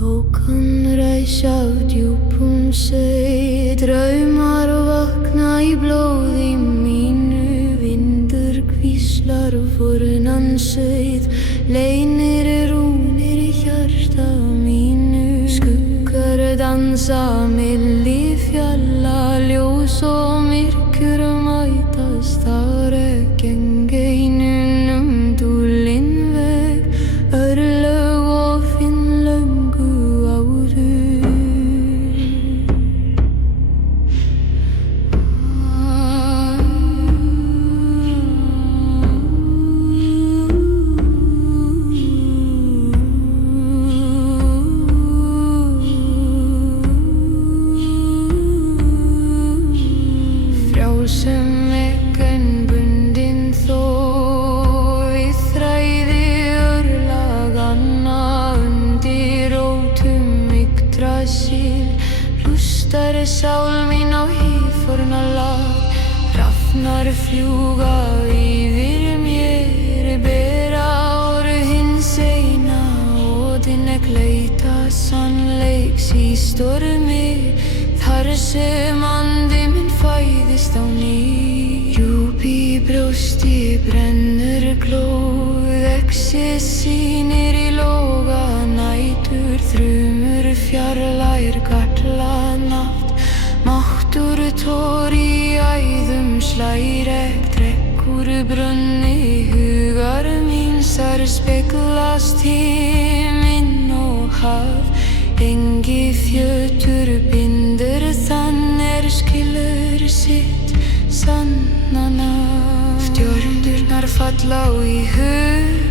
Þokan ræs af djúpum sey, draumar vakna í blóði mínu, vindur hvíslar fornan sauð, leynir rúnir í hjarta mínu. Skuggar dansa milli fjalla, ljós og myrkur mætast þar, geng einum dúlinn veg, örlög og finn löngu áður. Frjálsum en bundin þó við þræði örlaganna, undir rótum Yggdrasil hlustar sál mín á híforna lag. Hrafnar fljúga yfir mér, bera orð hins eina, Óðinn leita sannleiks í stormi, þar sem andi minn fæðist á ný. Djúp í brjósti brennur glóð, exið sýnir í loga nætur, þrumur fjarlægir galla nátt, máttur tór í æðum slær, drekkur brunni hugar míns, þar speglast himinn og haf, engi fjötur bindur þann skilur sitt sanna nafn. Stjörnurnar falla í hug